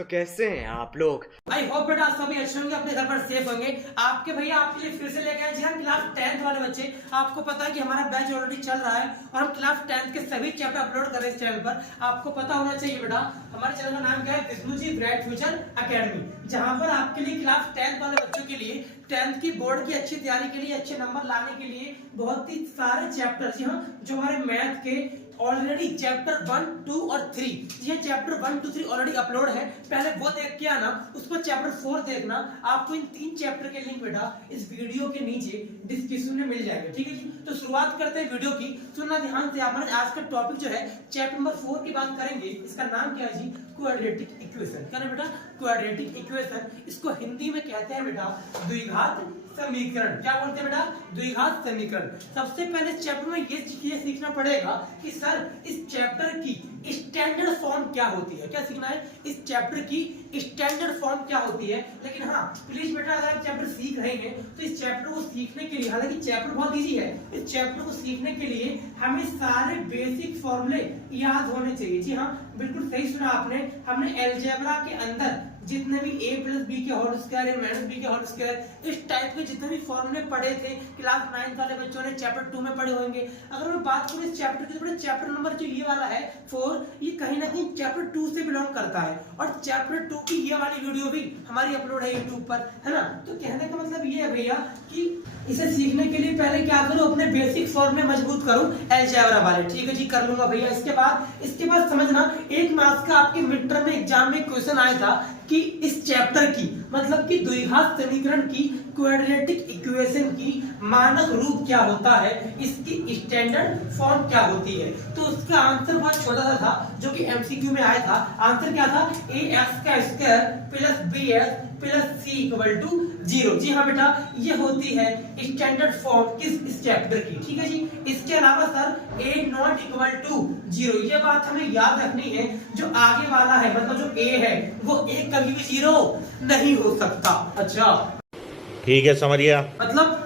तो कैसे हैं आप लोग? आई होप बेटा आप सभी अच्छे होंगे, अपने घर पर सेफ होंगे। आपके भैया आपके लिए फिर से लेके आए जी हम क्लास 10th वाले बच्चे। आपको पता है कि हमारा बैच ऑलरेडी चल रहा है और हम क्लास 10th के सभी चैप्टर अपलोड कर रहे हैं इस चैनल पर। आपको पता होना चाहिए बेटा, हमारे चैनल का नाम क्या है, Vishnu ji bright future academy, जहां पर आपके लिए क्लास 10th वाले बच्चों के लिए 10th की बोर्ड की अच्छी तैयारी के लिए, अच्छे नंबर लाने के लिए बहुत ही सारे चैप्टर, जी हाँ, जो हमारे मैथ के ऑलरेडी चैप्टर 1, 2 और 3, ये चैप्टर 1, 2, 3 ऑलरेडी अपलोड है। पहले वो देख के आना, उसको चैप्टर 4 देखना। आपको इन 3 चैप्टर के लिंक बेटा इस वीडियो के नीचे डिस्क्रिप्शन में मिल जाएगा, ठीक है जी। तो शुरुआत करते हैं वीडियो की, सुनना ध्यान से। हमारे आज का टॉपिक जो है चैप्टर नंबर 4 की बात करेंगे। इसका नाम क्या है जी, क्वाड्रेटिक इक्वेशन। क्या है बेटा, क्वाड्रेटिक इक्वेशन। इसको हिंदी में कहते हैं बेटा द्विघात समीकरण। क्या बोलते हैं बेटा, द्विघात समीकरण। सबसे पहले चैप्टर में ये सीखना पड़ेगा कि सर इस चैप्टर की स्टैंडर्ड फॉर्म क्या होती है। क्या सीखना है, इस चैप्टर की स्टैंडर्ड फॉर्म क्या होती है। लेकिन हाँ प्लीज बेटा, अगर आप चैप्टर सीख रहे हैं तो इस चैप्टर को सीखने के लिए, हालांकि चैप्टर बहुत इजी है, इस चैप्टर को सीखने के लिए हमें सारे बेसिक फॉर्मूले याद होने चाहिए। जी हाँ, बिल्कुल सही सुना आपने। हमने अलजेब्रा के अंदर जितने भी a प्लस बी के होल स्क्वायर या माइनस बी के होल स्क्वायर, इस टाइप के जितने भी फॉर्मूले पढ़े थे क्लास 9 वाले बच्चों ने चैप्टर 2 में पढ़े होंगे। अगर मैं बात करूं इस चैप्टर की, तो चैप्टर नंबर जो ये वाला है 4, ये कहीं ना कहीं चैप्टर 2 से बिलोंग करता है और चैप्टर 2 की ये वाली वीडियो भी हमारी अपलोड है यूट्यूब पर, है ना। तो कहने का मतलब ये है भैया कि इसे सीखने के लिए पहले क्या करूं, अपने बेसिक फॉर्मूले मजबूत करूं अलजेब्रा वाले, ठीक है जी, कर लूंगा भैया। इसके बाद समझना, एक मार्क्स का आपके मिड टर्म में एग्जाम में क्वेश्चन आया था कि इस चैप्टर की, मतलब कि द्विघात समीकरण की, क्वाड्रेटिक इक्वेशन की मानक रूप क्या होता है, इसकी स्टैंडर्ड फॉर्म क्या होती है। तो उसका आंसर बहुत छोटा सा था जो कि एमसीक्यू में आया था। आंसर क्या था, ax का square plus bs plus c equal to 0। जी हाँ बेटा, ये होती है स्टैंडर्ड फॉर्म इस चैप्टर की, ठीक है जी। इसके अलावा sir a not equal to 0, ये बात हमें याद रखनी है। जो आगे वाला है, मतलब जो a है, वो a कभी भी 0 नहीं हो सकता। अच्छा ठीक है, समझ गया।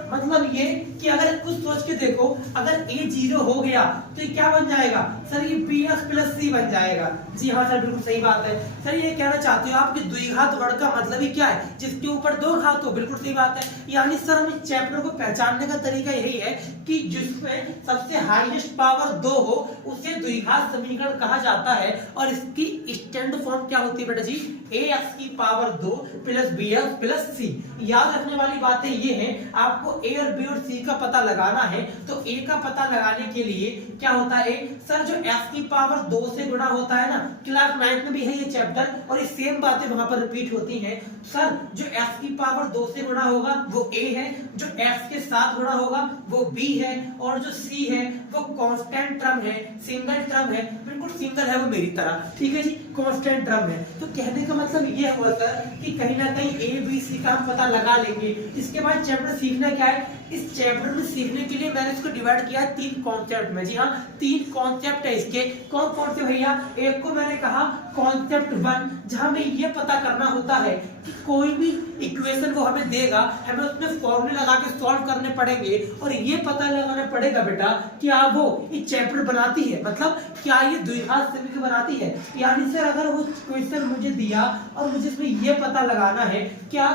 मतलब ये कि अगर कुछ सोच के देखो, अगर a 0 हो गया तो ये क्या बन जाएगा सर, ये bs प्लस c बन जाएगा। जी हाँ सर, बिल्कुल सही बात है सर। ये कहना चाहते हो आप कि द्विघात वर्ग का मतलब ही क्या है, जिसके ऊपर 2 घात हो। बिल्कुल सही बात है। यानी सर हम इस चैप्टर को पहचानने का तरीका यही है कि जिसमें सबसे हाईएस्ट पावर 2 हो उसे द्विघात समीकरण कहा जाता है। और इसकी स्टैंडर्ड फॉर्म क्या होती है बेटा जी, ax की power 2 plus bs plus c। याद रखने वाली बातें ये हैं, आपको a और b और c का पता लगाना है। तो a का पता लगाने के लिए क्या होता है सर, जो x की पावर 2 से गुणा होता है ना, क्लास 9 में भी है ये चैप्टर और ये सेम बातें वहां पर रिपीट होती हैं। सर जो x की पावर 2 से गुणा होगा वो a है, जो x के साथ गुणा होगा वो b है, और जो c है वो कांस्टेंट टर्म है, सिंगल टर्म है। बिल्कुल सिंगल है वो मेरी तरह, ठीक है जी, कांस्टेंट टर्म है। तो कहने का मतलब ये हुआ सर कि कहीं ना कहीं a b c का हम पता लगा लेंगे। इसके बाद चैप्टर सीखना क्या है, इस चैप्टर में सीखने के लिए मैंने इसको डिवाइड किया 3 कॉन्सेप्ट में। जी हाँ, 3 कॉन्सेप्ट है इसके। कौन कौन से भैया, एक को मैंने कहा कॉन्सेप्ट 1, जहां में ये पता करना होता है कि कोई भी इक्वेशन वो हमें देगा, हमें उसमें फॉर्मूले लगा के सॉल्व करने पड़ेंगे और ये पता लगाना पड़ेगा बेटा क्या वो ये चैप्टर बनाती है, मतलब क्या ये द्विघात समीकरण बनाती है। यानी सर अगर वो क्वेश्चन मुझे दिया और मुझे इसमें ये पता लगाना है क्या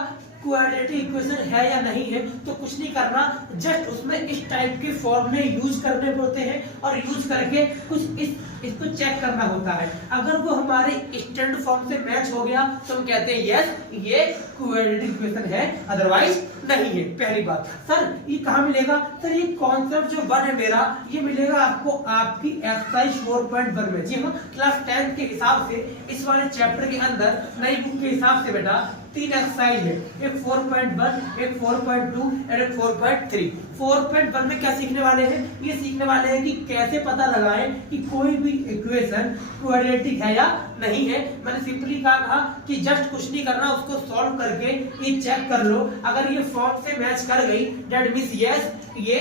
क्वाड्रेटिक इक्वेशन है या नहीं है, तो कुछ नहीं करना, जस्ट उसमें इस टाइप के फॉर्मूले यूज करने पड़ते हैं और यूज करके कुछ इसको चेक करना होता है। अगर वो हमारे स्टैंडर्ड फॉर्म से मैच हो गया तो हम कहते हैं यस ये क्वाड्रेटिक इक्वेशन है, अदरवाइज नहीं है। पहली बात सर ये कहाँ मिलेगा, सर ये कॉन्सेप्ट जो 1 है मेरा, ये मिलेगा आपको आपकी एक्सरसाइज 4.1 में। जी हाँ, क्लास 10 के हिसाब से इस वाले चैप्टर के अंदर नई बुक के हिसाब से बेटा 3 एक्सरसाइज है, एक 4.1, एक 4.2 और एक 4.3। 4.1 में क्या सीखने वाले हैं, ये सीखने वाले हैं कि कैसे पता लगाएं कि कोई भी इक्वेशन क्वाड्रेटिक है या नहीं है। मैंने सिंपली कहा कि जस्ट कुछ नहीं करना, उसको सॉल्व करके ये चेक कर लो। अगर ये फॉर्म से मैच कर गई दैट मींस यस ये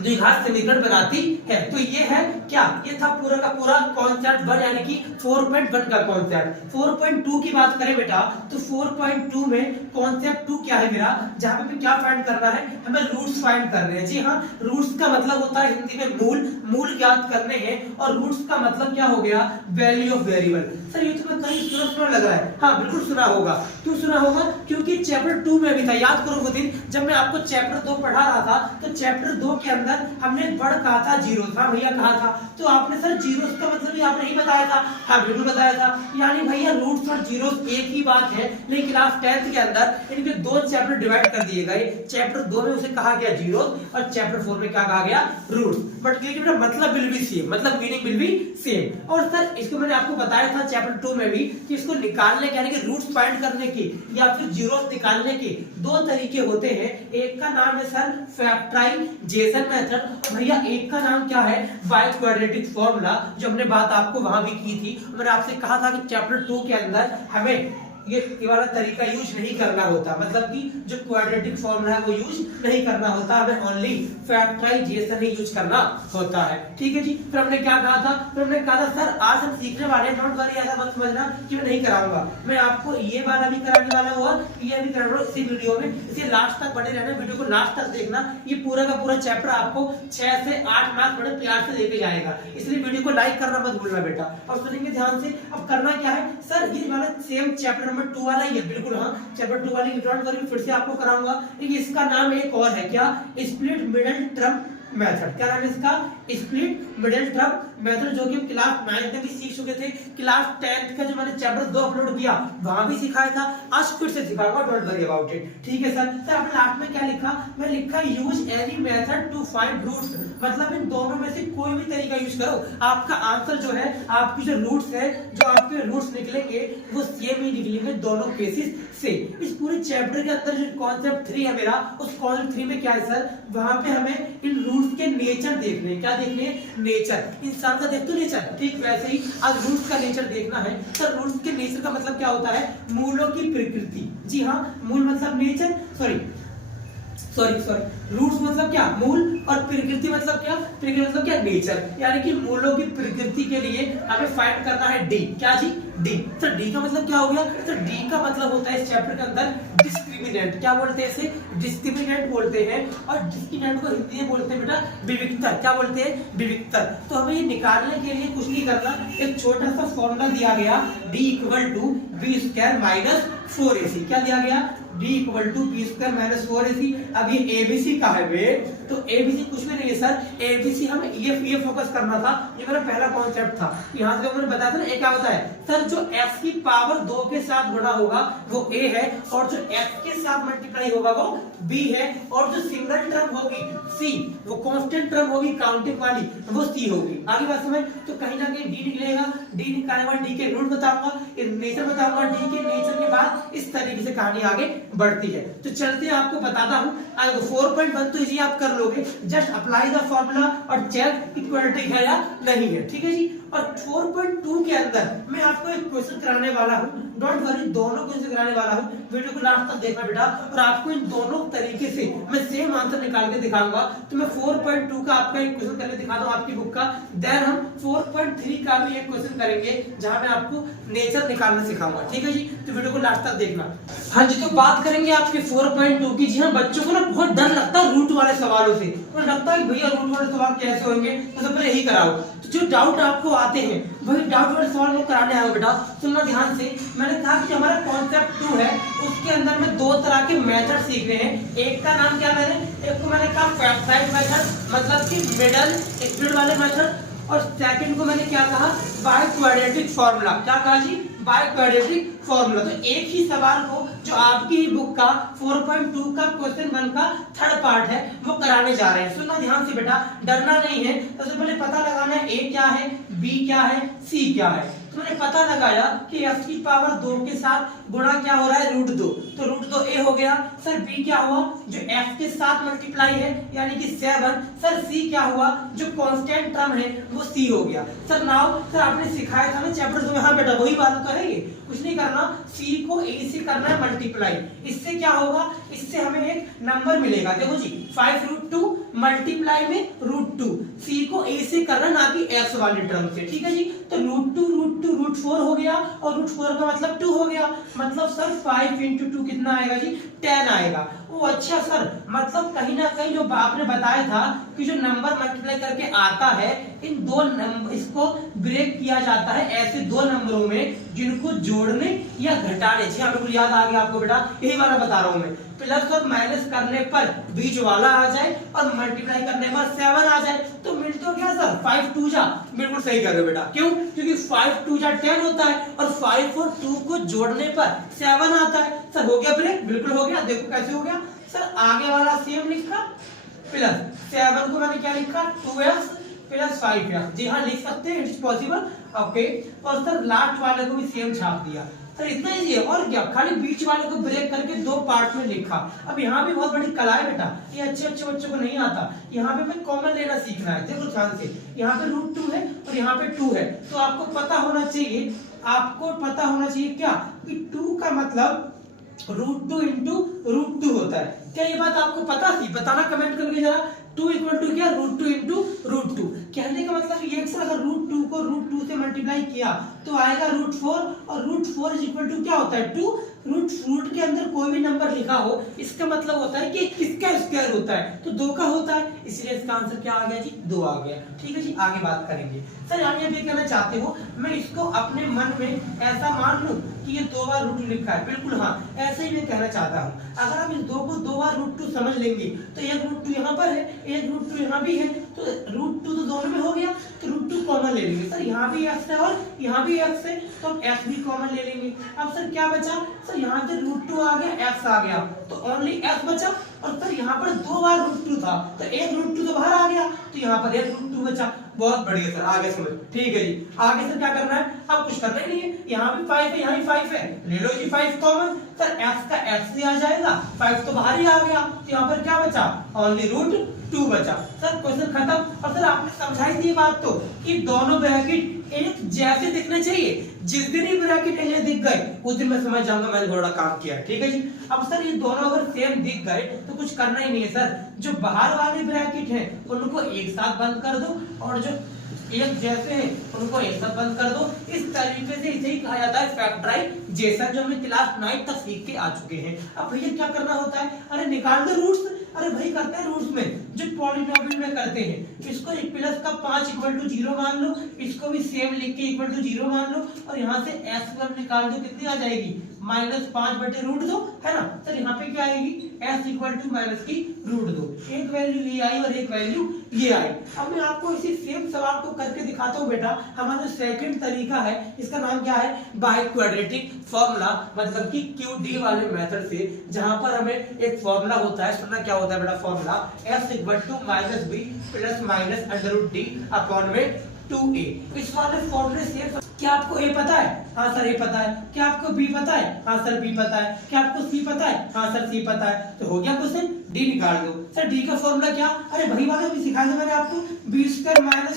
द्विघात समीकरण बनाती है। तो ये है क्या, ये था पूरा का पूरा कॉन्सेप्ट 1 यानी कि 4.1 का कॉन्सेप्ट। 4.2 की बात करें बेटा तो 4.2 में कॉन्सेप्ट 2 क्या है मेरा, जहां पे क्या फाइंड करना है, हमें रूट्स फाइंड कर रहे हैं। जी हाँ, रूट्स का मतलब होता है हिंदी में मूल ज्ञात करने हैं, और रूट्स का मतलब क्या हो गया, वैल्यू ऑफ वेरिएबल। सर ये तो मैं कहीं सुना लग रहा है। हाँ बिल्कुल सुना होगा। क्यों सुना होगा, क्योंकि चैप्टर 2 में भी था। याद करो वो दिन जब मैं आपको चैप्टर 2 पढ़ा रहा था, तो चैप्टर 2 के अंदर हमने एक वर्ड कहा था जीरो था, भैया कहा था। तो आपने सर जीरोस का मतलब भी आपने नहीं बताया था। हाँ बिल्कुल बताया था। यानी भैया रूट्स और जीरोस एक ही बात है, लेकिन क्लास 10th के अंदर इनके दो चैप्टर डिवाइड कर दिए गए। चैप्टर 2 में उसे कहा गया जीरोस, और चैप्टर 4 में क्या कहा गया, रूट्स। बट लेकिन मतलब विल बी सेम, मतलब मीनिंग विल बी सेम। और सर इसको मैंने आपको बताया था चैप्टर 2 में भी कि इसको निकालने के यानी कि रूट्स फाइंड करने के या फिर जीरोस निकालने के दो तरीके होते हैं। एक का नाम है सर फैक्टराइजेशन मेथड, और भैया एक का नाम क्या है, बाय क्वाड्रेटिक फॉर्मूला, जो हमने बात आपको वहां भी की थी। मैंने आपसे कहा था कि चैप्टर 2 के अंदर हमें ये वाला तरीका यूज नहीं करना होता, मतलब कि जो क्वाड्रेटिक फॉर्मूला है वो यूज नहीं करना होता, हमें ओनली फैक्टराइजेशन ही यूज करना होता है। ठीक है जी। फिर हमने क्या कहा था, फिर हमने कहा था सर आज हम सीखने वाले, डोंट वरी, ऐसा मत समझना कि मैं नहीं कराऊंगा, मैं आपको ये वाला भी कराने वाला हूं और ये भी करा रहा हूं इसी वीडियो में। इसे लास्ट तक बने रहना, वीडियो को लास्ट तक देखना। ये पूरा का पूरा चैप्टर आपको 6 से 8 मार्क्स बड़े प्यार से लेके जाएगा, इसलिए वीडियो को लाइक करना मत भूलना बेटा, और सुनेंगे ध्यान से। अब करना क्या है सर, ये वाला सेम चैप्टर 2 वाला ही है, बिल्कुल हाँ चैप्टर 2 वाली डोंट वरी, फिर से आपको कराऊंगा। लेकिन इसका नाम एक और है, क्या, स्प्लिट मिडिल टर्म मेथड। क्या नाम है इसका, स्प्लिट मिडिल टर्म मेथड, जो कि हम क्लास 9 में भी सीख चुके थे। क्लास 10th का जो मैंने चैप्टर 2 अपलोड किया वहां भी सिखाया था, आज फिर से सिखाऊंगा, डोंट वरी अबाउट इट। ठीक है सर। सर आपने लास्ट में क्या लिखा, मैं लिखा use any method to find roots, मतलब इन दोनों में से कोई भी तरीका यूज करो, आपका आंसर जो है, आपकी जो रूट्स है, जो आपके रूट्स निकलेंगे वो सेम ही निकलेंगे दोनों केसेस से। इस पूरे चैप्टर के अंदर जो कॉन्सेप्ट 3 है मेरा, उस कॉन्सेप्ट 3 में क्या है सर, वहां पे हमें इन रूट्स के नेचर देखने, क्या देखने, नेचर। इंसान का देखते हो नेचर, ठीक वैसे ही आज रूट्स का नेचर देखना है। सर रूट्स के नेचर का मतलब क्या होता है, मूलों की प्रकृति। जी हाँ, मूल मतलब नेचर, सॉरी रूट्स मतलब क्या, मूल, और प्रकृति मतलब क्या, प्रकृति मतलब क्या, नेचर। यानी कि मूलों की प्रकृति के लिए हमें फाइंड करना है डी। क्या जी, डी। सर डी का मतलब क्या हो गया, तो डी का मतलब होता है इस चैप्टर के अंदर डिस्क्रिमिनेंट। क्या बोलते हैं इसे, डिस्क्रिमिनेंट बोलते हैं, और डिस्क्रिमिनेंट को हिंदी में बोलते हैं बेटा विविक्तर। क्या बोलते हैं, विविक्तर। तो हमें ये निकालने के लिए कुछ नहीं करना, एक छोटा सा फॉर्मूला दिया गया, D equal to B square minus 4ac। क्या दिया गया, d equal to B square minus 4ac। अब ये एबीसी का है वे, तो एबीसी कुछ भी नहीं है सर, एबीसी हमें ये फोकस करना था, ये मेरा पहला कॉन्सेप्ट था। यहाँ से मैंने बताया था ना, क्या होता है सर, जो x की पावर 2 के साथ गुणा होगा वो a है, और जो x के साथ मल्टीप्लाई होगा वो b है, और जो सिंगल टर्म होगी c, वो कांस्टेंट टर्म होगी काउंटिंग वाली, वो c होगी। आगे बात समझ, तो कहीं ना कहीं d निकलेगा, d निकालने बाद d के रूट बताऊंगा, नेचर बताऊंगा, d के नेचर के बाद इस तरीके से कहानी आगे बढ़ती है। तो चलते हैं, आपको बताता हूं। 4.1 तो इजी आप कर लोगे, जस्ट अप्लाई द फॉर्मूला और चेक इक्वालिटी है या नहीं है। ठीक है जी। और 4.2 के अंदर मैं आपको एक क्वेश्चन कराने वाला हूं, डोंट वरी, दोनों क्वेश्चन कराने वाला हूं, वीडियो को लास्ट तक देखना बेटा, और आपको इन दोनों तरीके से मैं सेम आंसर निकाल के दिखाऊंगा। तो मैं 4.2 का आपका एक क्वेश्चन करके दिखाता हूं आपकी बुक का, देन हम 4.3 का भी एक क्वेश्चन करेंगे जहां मैं आपको नेचर निकालना सिखाऊंगा। ठीक है जी, तो वीडियो को लास्ट तक देखना। हाँ जी, तो बात करेंगे आपके 4.2 की। जी हाँ, बच्चों को ना बहुत डर लगता है रूट वाले सवालों से, तो लगता है भैया रूट वाले सवाल कैसे होंगे, तो सबसे पहले यही कराओ। तो जो डाउट आपको आते हैं वही डाउट वाले सवाल को कराने आए हो बेटा, सुनना ध्यान से। मैंने कहा कि हमारा कॉन्सेप्ट 2 है, उसके अंदर में दो तरह के मेथड सीखने हैं। एक का नाम क्या, एक को मैंने कहा फैक्टराइज मेथड, मतलब कि मिडल स्प्लिट वाले मेथड, और सेकंड को मैंने क्या कहा, बाय क्वाड्रेटिक फॉर्मूला। क्या कहा जी, बाय क्वाड्रेटिक फॉर्मूला। तो एक ही सवाल को जो आपकी बुक का 4.2 का क्वेश्चन 1 का थर्ड पार्ट है वो कराने जा रहे हैं। सुनना ध्यान से बेटा, डरना नहीं है। सबसे पहले पता लगाना है a क्या है, b क्या है, c क्या है। तो मैंने पता लगाया कि x की पावर 2 के साथ गुणा क्या हो रहा है, √2, तो √2 a हो गया। सर b क्या हुआ, जो x के साथ मल्टीप्लाई है यानी कि 7। सर c क्या हुआ, जो कांस्टेंट टर्म है वो c हो गया। सर नाउ, सर आपने सिखाया था ना चैप्टर 2 में, हाँ बेटा वही बात तो है, है ये, कुछ नहीं करना, c को a से करना है मल्टीप्लाई। इससे क्या होगा, इससे हमें एक नंबर मिलेगा, देखो जी 5√2 मल्टीप्लाई में √2, c को a से करना ना कि x वाले टर्म से, ठीक है जी। तो √4 हो गया और √4 का मतलब 2 हो गया, मतलब सर 5 × 2 कितना आएगा जी, 10 आएगा। ओ अच्छा सर, मतलब कहीं ना कहीं जो आपने बताया था कि जो नंबर मल्टीप्लाई करके आता है, इन दो नंबर इसको ब्रेक किया जाता है ऐसे दो नंबरों में जिनको जोड़ने या घटाने, जी हाँ बिल्कुल याद आ गया आपको बेटा, यही वाला बता रहा हूं मैं, प्लस और माइनस करने पर बीच वाला आ जाए और मल्टीप्लाई करने पर 7 आ जाए, तो मिल तो क्या सर 5 2 जा, बिल्कुल सही कर रहे हो बेटा, क्यों, क्योंकि 5 2 जा 10 होता है और 5 और 2 को जोड़ने पर 7 आता है। सर हो गया ब्रेक, बिल्कुल हो गया, देखो कैसे हो गया सर, आगे वाला सेम लिखा प्लस 7 को मैंने क्या लिखा 2x प्लस 5x, जी हाँ लिख सकते हैं, इट्स पॉसिबल, ओके। और सर लास्ट वाले को भी सेम छाप दिया, सर इतना ही है और क्या, खाली बीच वाले को ब्रेक करके दो पार्ट में लिखा। अब यहाँ भी बहुत बड़ी कला है बेटा, ये अच्छे बच्चों को नहीं आता, यहाँ पे मैं कॉमन लेना सीखना है, देखो ध्यान से, यहाँ पे √2 है और यहाँ पे 2 है, तो आपको पता होना चाहिए, आपको पता होना चाहिए क्या कि 2 का मतलब √2 × √2 होता है, क्या ये बात आपको पता थी, बताना कमेंट करके जरा। 2 = क्या, √2 × √2, कहने का मतलब ये अक्सर अगर √2 को √2 से मल्टीप्लाई किया तो आएगा √4 और √4 = क्या होता है 2, रूट के अंदर कोई भी नंबर लिखा हो इसका मतलब होता है कि किसका स्क्वायर होता है, तो 2 का होता है, इसलिए इसका आंसर क्या आ गया जी 2 आ गया, ठीक है जी। आगे बात करेंगे सर, आप ये भी कहना चाहते हो मैं इसको अपने मन में ऐसा मान लूं कि ये 2 बार √2 लिखा है, बिल्कुल हाँ ऐसे ही मैं कहना चाहता हूँ। अगर हम इस 2 को 2 बार √2 समझ लेंगे तो एक √2 यहाँ पर है, एक √2 यहाँ भी है, तो √2 तो दोनों में हो गया, तो √2 कॉमन ले लेंगे। सर यहाँ भी x है और यहाँ भी x है, तो हम x भी कॉमन ले लेंगे। अब सर क्या बचा, सर यहाँ से √2 आ गया, x आ गया, तो ओनली x बचा, और सर यहाँ पर 2 बार √2 था तो एक √2 तो बाहर आ गया, तो यहाँ पर एक √2 बचा। बहुत बढ़िया सर, आगे समझ, ठीक है जी। आगे सर क्या करना है, अब कुछ करना ही नहीं है, यहाँ भी 5 है, यहाँ भी 5 है, ले लो जी 5 कॉमन, सर x का x से आ जाएगा, 5 तो बाहर ही आ गया, तो यहाँ पर क्या बचा, ओनली √2 बचा। सर क्वेश्चन खत्म। और सर आपने समझाई थी बात तो कि दोनों ब्रैकेट एक जैसे दिखने चाहिए, जिस दिन ही ब्रैकेट ये दिख गए उस दिन मैं समझ जाऊंगा मैंने थोड़ा काम किया, ठीक है जी। अब सर ये दोनों अगर सेम दिख गए तो कुछ करना ही नहीं है सर, जो बाहर वाले ब्रैकेट हैं उनको एक साथ बंद कर दो और जो एक जैसे हैं उनको एक साथ बंद कर दो। इस तरीके से इसे ही कहा जाता है फैक्टराइजेशन, जो हम क्लास 9 तक सीख के आ चुके हैं। अब भैया क्या करना होता है, अरे निकाल दो रूट्स, अरे भाई करते हैं रूट्स में जो पॉलिनोमियल में करते हैं, इसको प्लस का 5 = 0 मान लो, इसको भी सेम लिख के =0 मान लो, और यहाँ से s1 निकाल दो, कितनी आ जाएगी -5/√2, है ना। सर यहाँ पे क्या आएगी, s -√2, एक वैल्यू ये आई और एक वैल्यू ये आई। अब मैं आपको इसी सेम सवाल को करके दिखाता हूँ बेटा। हमारा जो सेकंड तरीका है इसका नाम क्या है, बाय क्वाड्रेटिक फॉर्मूला, मतलब कि QD वाले मेथड से, जहां पर हमें एक फॉर्मूला होता है, सुनना क्या होता है बेटा फॉर्मूला, s = -b ± √d/में 2a। इस वाले फॉर्मूले से क्या आपको a पता है, हाँ सर a पता है, क्या आपको b पता है, हाँ सर b पता है, क्या आपको c पता है, हाँ सर c पता है, तो हो गया क्वेश्चन, d निकाल दो। सर d का फॉर्मूला क्या, अरे वही वाला भी सिखाया था मैंने आपको, b² -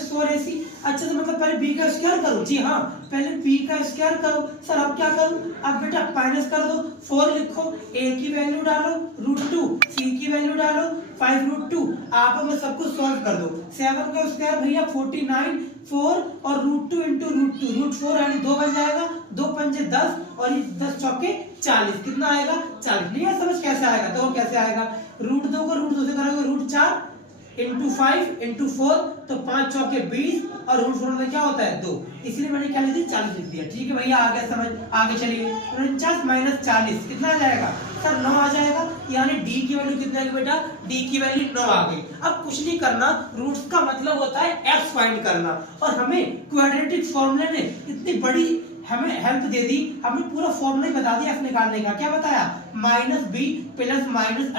4ac। अच्छा तो मतलब पहले b का स्क्वायर करो, जी हाँ पहले b का स्क्वायर करो। सर अब क्या करूं, अब बेटा माइनस कर दो, 4 लिखो, a की वैल्यू डालो √2, c की वैल्यू डालो 5√2, आप में सबको सॉल्व कर दो। 7 का स्क्वायर भैया 49, 4 और √2 × √4 यानी 2 बन जाएगा, 2 पंजे 10 और 10 चौके 40, कितना आएगा 40। नहीं है समझ कैसे आएगा, तो और कैसे आएगा, √2 को √2 से करोगे √4 × 5 × 4, तो 5 चौके 20 और √4 में क्या होता है 2, इसलिए मैंने क्या लिख दिया 40 लिख दिया। ठीक है भैया, आ गया समझ, आगे चलिए। 49 - 40 कितना आ जाएगा सर 9 आ जाएगा, यानी d की वैल्यू कितना है बेटा, d की वैल्यू 9 आ गई। अब कुछ नहीं करना, रूट्स का मतलब होता है x फाइंड करना, और हमें क्वाड्रेटिक फॉर्मूले ने इतनी बड़ी हमें हेल्प दे दी, हमें पूरा फॉर्मूला ही बता दिया f निकालने का। क्या बताया, -b ±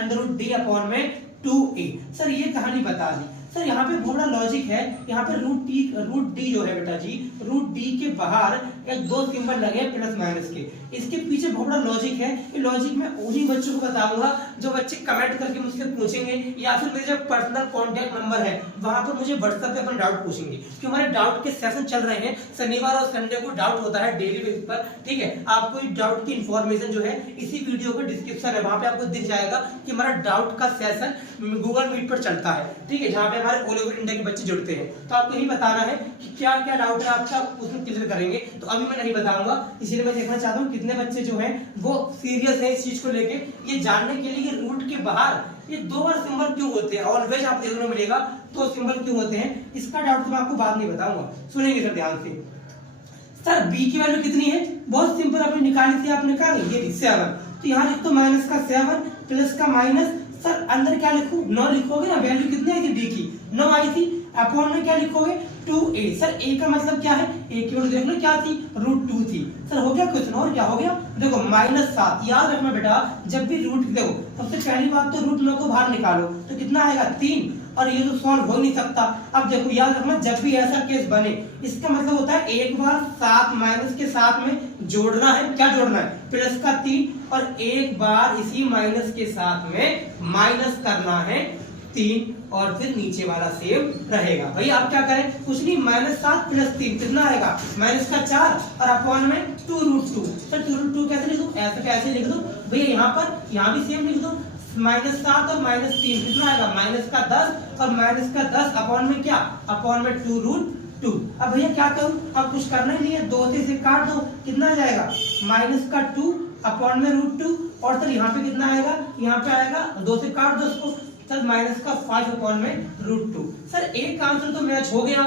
√d/में 2a। सर ये कहानी बता दी। सर यहाँ पे बहुत बड़ा लॉजिक है, यहाँ पे रूट डी जो है बेटा जी, रूट डी के बाहर एक दो सिंबल लगे प्लस माइनस के, इसके पीछे बहुत बड़ा लॉजिक है। ये लॉजिक मैं उन्हीं बच्चों को बताऊंगा जो बच्चे कमेंट करके मुझसे पूछेंगे या फिर मेरे जो पर्सनल कॉन्टैक्ट नंबर है वहां पर मुझे व्हाट्सएप पे अपना डाउट पूछेंगे, क्योंकि हमारे डाउट के सेशन चल रहे हैं, शनिवार और संडे को डाउट होता है डेली बेसिस पर, ठीक है। आपको डाउट की इंफॉर्मेशन जो है इसी वीडियो का डिस्क्रिप्शन है, वहां पे आपको दिख जाएगा कि हमारा डाउट का सेशन गूगल मीट पर चलता है, ठीक है, जहाँ पे हमारे ऑल ओवर इंडिया के बच्चे जुड़ते हैं। तो आपको यही बताना है कि क्या क्या डाउट है आपका, उसमें क्लियर करेंगे। तो अभी मैं नहीं बताऊंगा, इसीलिए मैं देखना चाहता हूँ कितने बच्चे जो हैं वो सीरियस है इस चीज को लेके, ये जानने के लिए कि रूट के बाहर ये दो बार सिंबल क्यों होते हैं, ऑलवेज आप देखने को मिलेगा दो सिंबल क्यों होते हैं। इसका डाउट तो मैं आपको बाद में बताऊंगा, सुनेंगे सर ध्यान से। सर बी की वैल्यू कितनी है, बहुत सिंपल, आपने निकाली थी, आपने कहा ये 7, तो यहाँ लिख दो माइनस का 7 प्लस का माइनस, सर अंदर क्या लिखूं, 9 लिखोगे ना, वैल्यू कितनी आई थी डी की 9 आई थी, अपॉन में क्या लिखोगे 2a। सर a का मतलब क्या है, a की वैल्यू देख लो क्या थी, √2 थी। सर हो गया क्वेश्चन, और क्या हो गया, देखो -7, याद रखना बेटा जब भी रूट देखो सबसे पहली बात तो √9 को बाहर निकालो तो कितना आएगा 3, और ये तो सॉल्व हो नहीं सकता। अब देखो याद रखना जब भी ऐसा केस बने इसका मतलब होता है एक बार 7 माइनस के साथ में जोड़ना है, क्या जोड़ना है प्लस का 3, और एक बार इसी माइनस के साथ में माइनस करना है 3, और फिर नीचे वाला सेम रहेगा। भाई आप क्या करें, कुछ नहीं, -7 प्लस 3 कितना आएगा माइनस का 4, और अपॉन में 2√2। सर 2√2 कैसे लिख दूं, ऐसे कैसे लिख दूं भैया, यहाँ पर यहाँ भी सेम लिख दो, -7 और -3 कितना आएगा माइनस का 10, और माइनस का 10 अपॉन में क्या, अपॉन में 2√2। अब भैया क्या करूं, अब कुछ करना ही नहीं है, 2 से इसे काट दो, कितना आ जाएगा माइनस का 2 अपॉन में √2, और सर यहाँ पे कितना आएगा, यहाँ पे आएगा 2 से काट दो उसको, सर माइनस का 5 अपॉन में √2। सर एक आंसर तो मैच हो गया,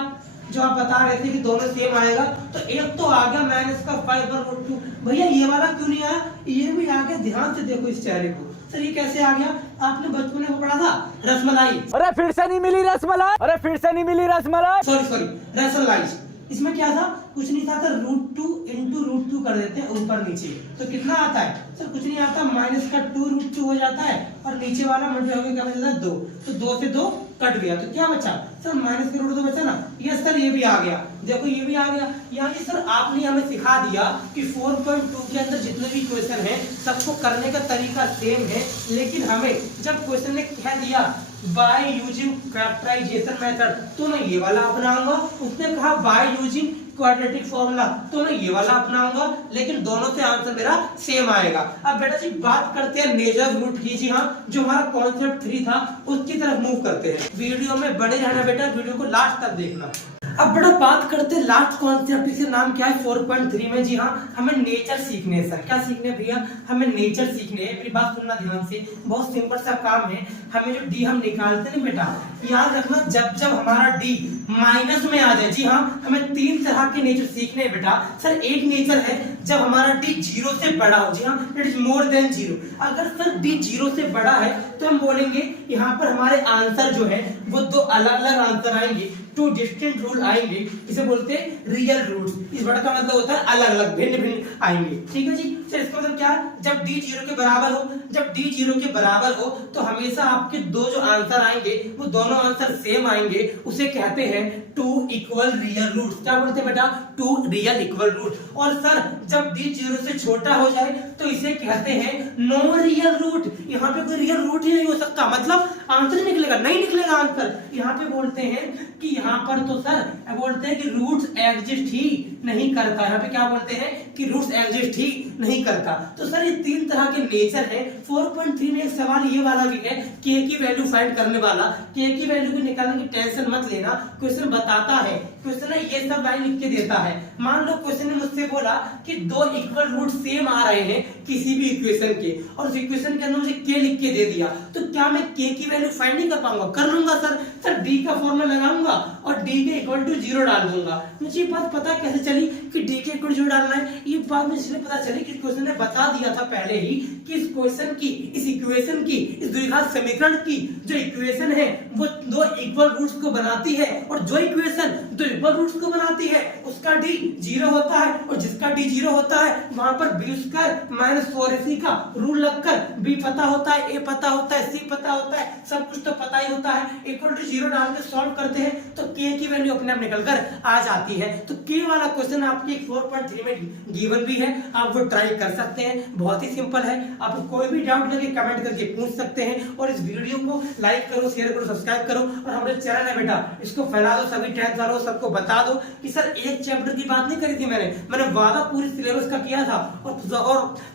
जो आप बता रहे थे कि दोनों सेम आएगा, तो एक तो आ गया माइनस का 5 और √2। भैया ये वाला क्यों नहीं आया, ये भी आ गया, ध्यान से देखो इस चेहरे को। सर ये कैसे आ गया, आपने बचपन में वो पढ़ा था रसमलाई, अरे फिर से नहीं मिली रसमलाई, अरे फिर से नहीं मिली रसमलाई, सॉरी रसमलाई, इसमें क्या था, कुछ नहीं था, सर √2 इंटू √2 कर देते हैं ऊपर नीचे, तो कितना आता है, सर कुछ नहीं आता, माइनस का 2√2 हो जाता है, और नीचे वाला मल्टीप्लाई होकर क्या बचता है 2, तो 2 से 2 कट गया, तो क्या बचा सर माइनस का √2 बचा ना, यस सर ये भी आ गया, देखो ये भी आ गया। यानी सर आपने हमें सिखा दिया कि 4.2 के अंदर जितने भी क्वेश्चन हैं सबको करने का तरीका सेम है, लेकिन हमें जब क्वेश्चन ने कह दिया बाय यूजिंग फैक्टराइजेशन मेथड तो मैं ये वाला अपनाऊंगा, उसने कहा बाय यूजिंग क्वाड्रेटिक फॉर्मूला तो मैं ये वाला अपनाऊंगा, लेकिन दोनों से आंसर मेरा सेम आएगा। अब बेटा जी बात करते हैं मेजर रूट की, जी हाँ, जो हमारा कॉन्सेप्ट 3 था उसकी तरफ मूव करते हैं। वीडियो में बने रहना बेटा, वीडियो को लास्ट तक देखना। अब बड़ा बात करते हैं लास्ट कॉन्सेप्ट, इसका नाम क्या है 4.3 में, जी हाँ हमें नेचर सीखने है। सर क्या सीखने हैं भैया, हमें नेचर सीखने है। मेरी बात सुनना ध्यान से, बहुत सिंपल सा काम है। हमें जो डी हम निकालते हैं बेटा, याद रखना जब जब हमारा डी माइनस में आ जाए, जी हाँ हमें 3 तरह के नेचर सीखने हैं बेटा। सर एक नेचर है जब हमारा डी 0 से बड़ा हो, जी हाँ इट इज मोर देन 0। अगर सर डी 0 से बड़ा है तो हम बोलेंगे यहाँ पर हमारे आंसर जो है वो 2 अलग अलग आंसर आएंगे, 2 डिस्टिंक्ट रूल आएंगे, इसे बोलते हैं रियल रूट्स। इस वर्ड का मतलब होता है अलग अलग भिन्न भिन्न आएंगे, ठीक है जी। सर इसका मतलब क्या है, जब डी 0 के बराबर हो, जब डी 0 के बराबर हो तो हमेशा आपके 2 जो आंसर आएंगे वो दोनों आंसर सेम आएंगे, उसे कहते हैं 2 इक्वल रियल रूट्स। क्या बोलते हैं बेटा, 2 रियल इक्वल रूट। और सर जब डी 0 से छोटा हो जाए तो इसे कहते हैं नो रियल रूट। यहाँ पे कोई रियल रूट ही नहीं हो सकता, मतलब आंसर निकलेगा, नहीं निकलेगा आंसर। यहाँ पे बोलते हैं कि यहाँ पर तो सर बोलते हैं कि रूट्स एग्जिस्ट ही नहीं करता। यहाँ पे क्या बोलते हैं कि रूट्स एग्जिस्ट ही नहीं करता। तो सर ये 3 तरह के नेचर है। 4.3 में एक सवाल ये वाला भी है, के की वैल्यू फाइंड करने वाला। के की वैल्यू को निकालने की टेंशन मत लेना, क्वेश्चन बताता है, क्वेश्चन ये सब लाइन लिख के देता है। मान लो क्वेश्चन ने मुझसे बोला कि 2 इक्वल रूट सेम आ रहे हैं किसी भी इक्वेशन के, और उस इक्वेशन के अंदर मुझे के लिख के दे दिया, तो क्या मैं के की वैल्यू फाइंड नहीं कर पाऊंगा? कर लूंगा सर। सर डी का फॉर्मूला लगाऊंगा और डी के इक्वल टू 0 डाल दूंगा। मुझे ये बात पता कैसे चली कि डी के इक्वल 0 डालना है? ये बात मुझे इसलिए पता चली कि क्वेश्चन ने बता दिया था पहले ही कि इस क्वेश्चन की, इस इक्वेशन की, इस द्विघात समीकरण की जो इक्वेशन है वो दो इक्वल रूट्स को बनाती है, और जो इक्वेशन दो इक्वल रूट्स को बनाती है उसका डी 0 होता है, और जिसका डी 0 होता है वहां पर बी स्क्वायर माइनस 4ac का रूल लगकर बी पता होता है, ए पता होता है, सी पता होता है, सब कुछ तो पता ही होता है। इक्वल टू 0 डाल के सॉल्व करते हैं तो के की वैल्यू अपने आप निकल कर आ जाती है। तो के वाला क्वेश्चन आपके 4.3 में गिवन भी है, आप वो ट्राई कर सकते हैं, बहुत ही सिंपल है। आपको कोई भी डाउट लगे कमेंट करके पूछ सकते हैं, और इस वीडियो को लाइक करो, शेयर करो, सब्सक्राइब करो, और हमारे चैनल है बेटा इसको फैला दो, सभी 10th वालों सबको बता दो कि सर एक चैप्टर की बात नहीं करी थी मैंने वादा पूरी सिलेबस का किया था, और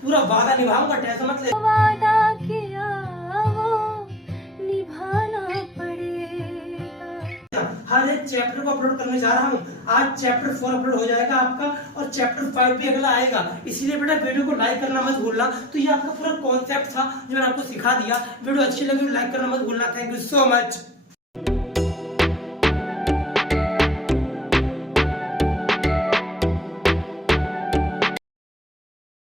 पूरा वादा निभाऊंगा, टेंशन मत ले। वादा किया वो निभाना पड़ेगा। हर एक चैप्टर को अपलोड करने जा रहा हूँ। आज चैप्टर 4 अपलोड हो जाएगा आपका, और चैप्टर 5 भी अगला आएगा। इसीलिए बेटा वीडियो को लाइक करना मत भूलना। तो ये आपका पूरा कॉन्सेप्ट था जो मैंने आपको सिखा दिया। वीडियो अच्छी लगी तो लाइक करना मत भूलना। Thank you so much.